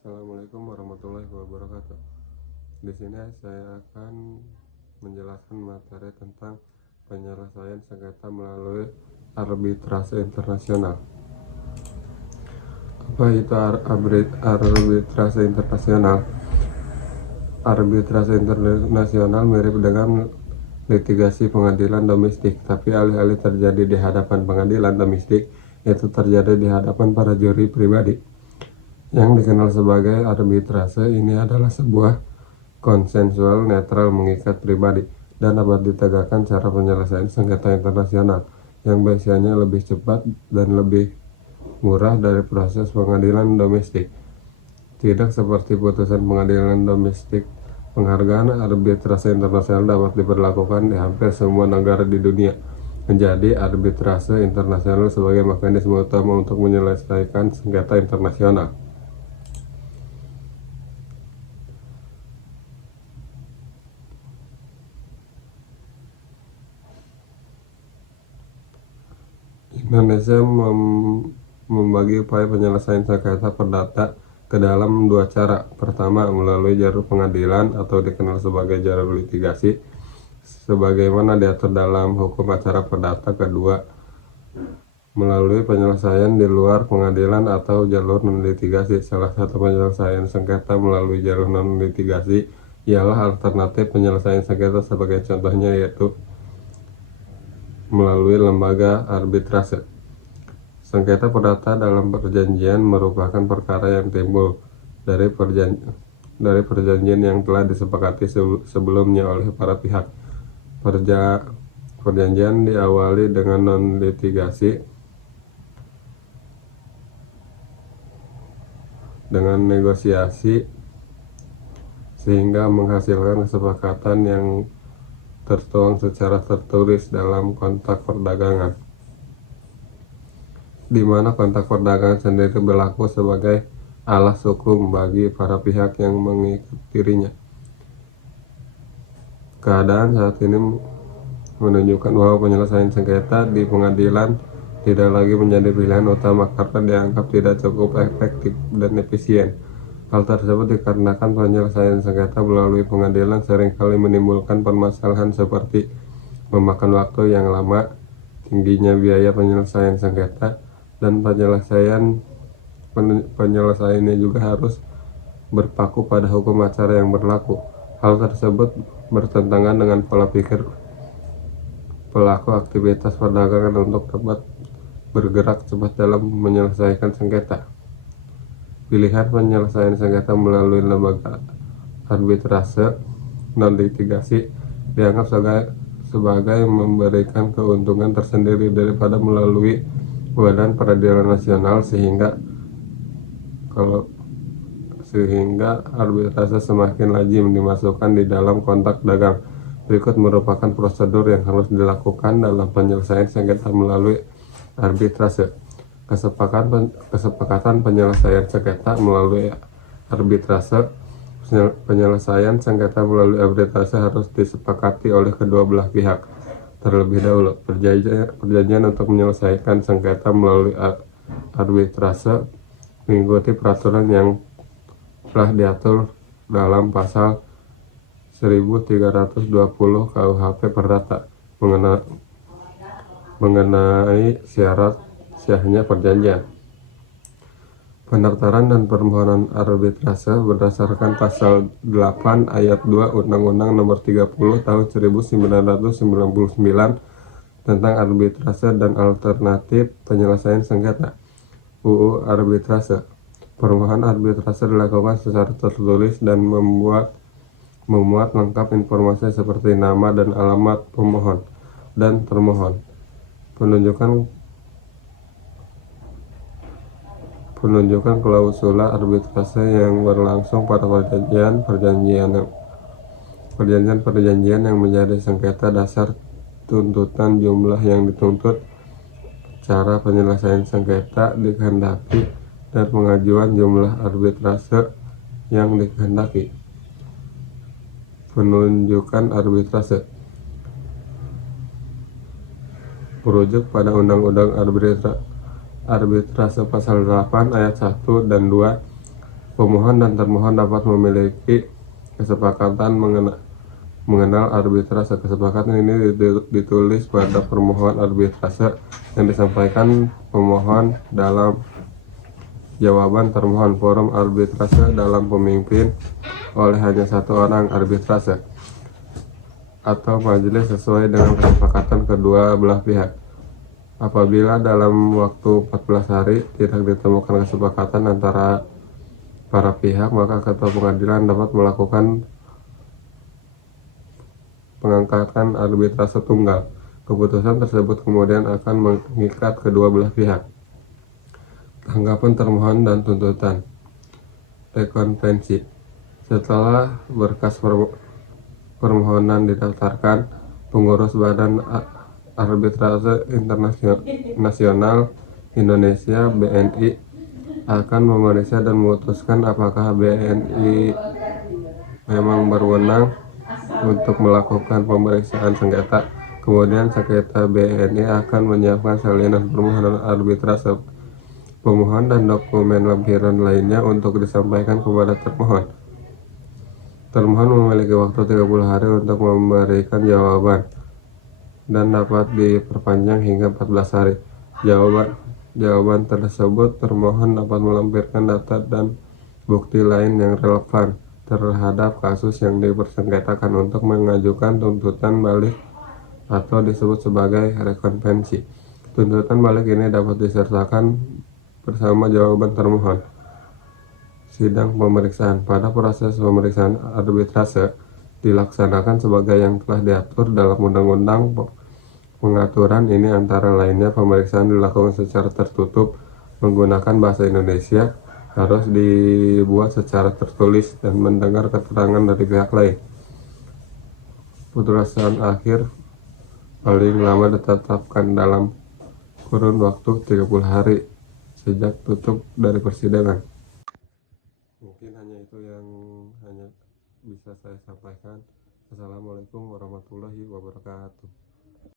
Assalamualaikum warahmatullahi wabarakatuh. Di sini saya akan menjelaskan materi tentang penyelesaian sengketa melalui arbitrase internasional. Apa itu arbitrase internasional? Arbitrase internasional mirip dengan litigasi pengadilan domestik, tapi alih-alih terjadi di hadapan pengadilan domestik, itu terjadi di hadapan para juri pribadi. Yang dikenal sebagai arbitrase ini adalah sebuah konsensual netral mengikat pribadi dan dapat ditegakkan cara penyelesaian sengketa internasional yang biasanya lebih cepat dan lebih murah dari proses pengadilan domestik. Tidak seperti putusan pengadilan domestik, penghargaan arbitrase internasional dapat diberlakukan di hampir semua negara di dunia. Menjadi arbitrase internasional sebagai mekanisme utama untuk menyelesaikan sengketa internasional. Indonesia membagi upaya penyelesaian sengketa perdata ke dalam dua cara. Pertama, melalui jalur pengadilan atau dikenal sebagai jalur litigasi, sebagaimana diatur dalam hukum acara perdata. Kedua, melalui penyelesaian di luar pengadilan atau jalur non-litigasi. Salah satu penyelesaian sengketa melalui jalur non-litigasi ialah alternatif penyelesaian sengketa, sebagai contohnya yaitu melalui lembaga arbitrase. Sengketa perdata dalam perjanjian merupakan perkara yang timbul dari perjanjian yang telah disepakati sebelumnya oleh para pihak. Perjanjian diawali dengan non-litigasi dengan negosiasi sehingga menghasilkan kesepakatan yang tertuang secara tertulis dalam kontrak perdagangan, di mana kontrak perdagangan sendiri berlaku sebagai alas hukum bagi para pihak yang mengikutinya. Keadaan saat ini menunjukkan bahwa penyelesaian sengketa di pengadilan tidak lagi menjadi pilihan utama karena dianggap tidak cukup efektif dan efisien. Hal tersebut dikarenakan penyelesaian sengketa melalui pengadilan seringkali menimbulkan permasalahan seperti memakan waktu yang lama, tingginya biaya penyelesaian sengketa, dan penyelesaiannya juga harus berpaku pada hukum acara yang berlaku. Hal tersebut bertentangan dengan pola pikir pelaku aktivitas perdagangan untuk dapat bergerak cepat dalam menyelesaikan sengketa. Pilihan penyelesaian sengketa melalui lembaga arbitrase non-litigasi dianggap sebagai memberikan keuntungan tersendiri daripada melalui badan peradilan nasional, sehingga arbitrase semakin lazim dimasukkan di dalam kontrak dagang. Berikut merupakan prosedur yang harus dilakukan dalam penyelesaian sengketa melalui arbitrase. Kesepakatan penyelesaian sengketa melalui arbitrase. Penyelesaian sengketa melalui arbitrase harus disepakati oleh kedua belah pihak terlebih dahulu. Perjanjian untuk menyelesaikan sengketa melalui arbitrase mengikuti peraturan yang telah diatur dalam pasal 1320 KUHP Perdata mengenai syarat sahnya perjanjian. Pendaftaran dan permohonan arbitrase berdasarkan pasal 8 ayat 2 Undang-Undang Nomor 30 Tahun 1999 tentang arbitrase dan alternatif penyelesaian sengketa (UU Arbitrase). Permohonan arbitrase dilakukan secara tertulis dan memuat lengkap informasi seperti nama dan alamat pemohon dan termohon. Penunjukan klausula arbitrase yang berlangsung pada perjanjian yang menjadi sengketa dasar, tuntutan jumlah yang dituntut, cara penyelesaian sengketa dikehendaki, dan pengajuan jumlah arbitrase yang dikehendaki. Penunjukan arbitrase merujuk pada Undang-Undang Arbitrase pasal 8 ayat 1 dan 2 Pemohon dan termohon dapat memiliki kesepakatan mengenal arbitrase. Kesepakatan ini ditulis pada permohonan arbitrase yang disampaikan pemohon dalam jawaban termohon. Forum arbitrase dalam pemimpin oleh hanya satu orang arbitrase atau majelis sesuai dengan kesepakatan kedua belah pihak. Apabila dalam waktu 14 hari tidak ditemukan kesepakatan antara para pihak, maka ketua pengadilan dapat melakukan pengangkatan arbitrase tunggal. Keputusan tersebut kemudian akan mengikat kedua belah pihak. Tanggapan termohon dan tuntutan. Rekonvensi. Setelah berkas permohonan didaftarkan, pengurus Badan Arbitrase Internasional Indonesia (BNI) akan memeriksa dan memutuskan apakah BNI memang berwenang untuk melakukan pemeriksaan sengketa. Kemudian sengketa BNI akan menyiapkan salinan permohonan arbitrase pemohon dan dokumen lampiran lainnya untuk disampaikan kepada termohon. Termohon memiliki waktu 30 hari untuk memberikan jawaban dan dapat diperpanjang hingga 14 hari. Jawaban tersebut termohon dapat melampirkan data dan bukti lain yang relevan terhadap kasus yang dipersengketakan untuk mengajukan tuntutan balik atau disebut sebagai rekonvensi. Tuntutan balik ini dapat disertakan bersama jawaban termohon. Sidang pemeriksaan. Pada proses pemeriksaan arbitrase dilaksanakan sebagai yang telah diatur dalam undang-undang. Pengaturan ini antara lainnya pemeriksaan dilakukan secara tertutup menggunakan bahasa Indonesia, harus dibuat secara tertulis dan mendengar keterangan dari pihak lain. Putusan akhir paling lama ditetapkan dalam kurun waktu 30 hari sejak tutup dari persidangan. Mungkin hanya itu yang bisa saya sampaikan. Assalamualaikum warahmatullahi wabarakatuh.